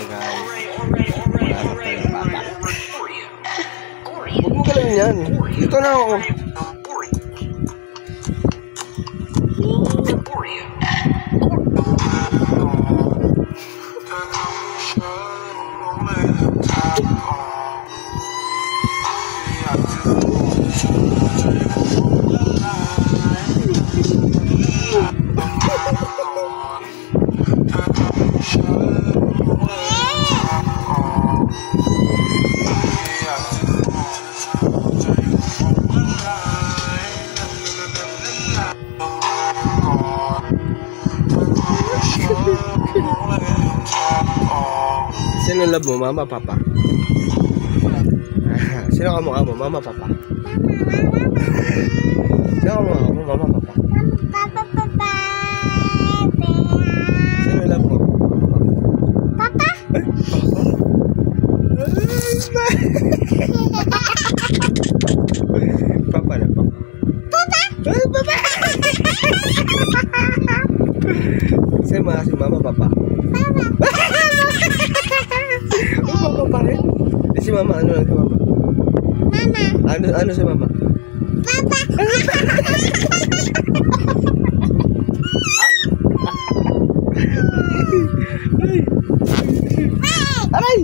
tayo guys. Wala tayo papa. Huwag mo galawin yan. Dito na ako. Sino love mo? Mama, papa? Sino kamukha mo? Mama, papa? Sino kamukha mo? Mama, papa? Sino love mo? Papa? Papa na, papa? Papa! Si mama, papa? Papa pa rin? Si mama, ano lang si mama? Mama. Ano si mama? Papa. Aray!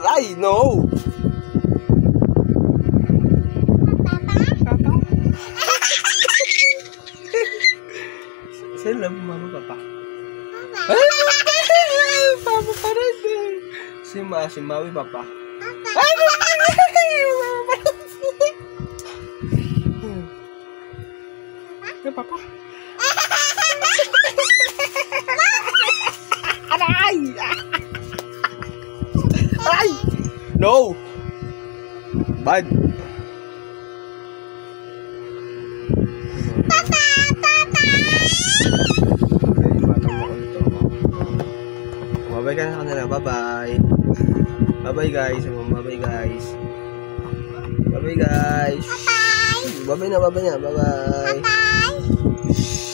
Aray, no! Sino love mo, mama, papa? Papa pa rin. Si Maui, papa? Ay, papa? Aray! Aray! No! Bad! Bye-bye ka na kanila. Bye-bye. Bye-bye guys. Bye-bye guys. Bye-bye guys. Bye-bye. Bye-bye na. Bye-bye na. Bye-bye. Bye-bye.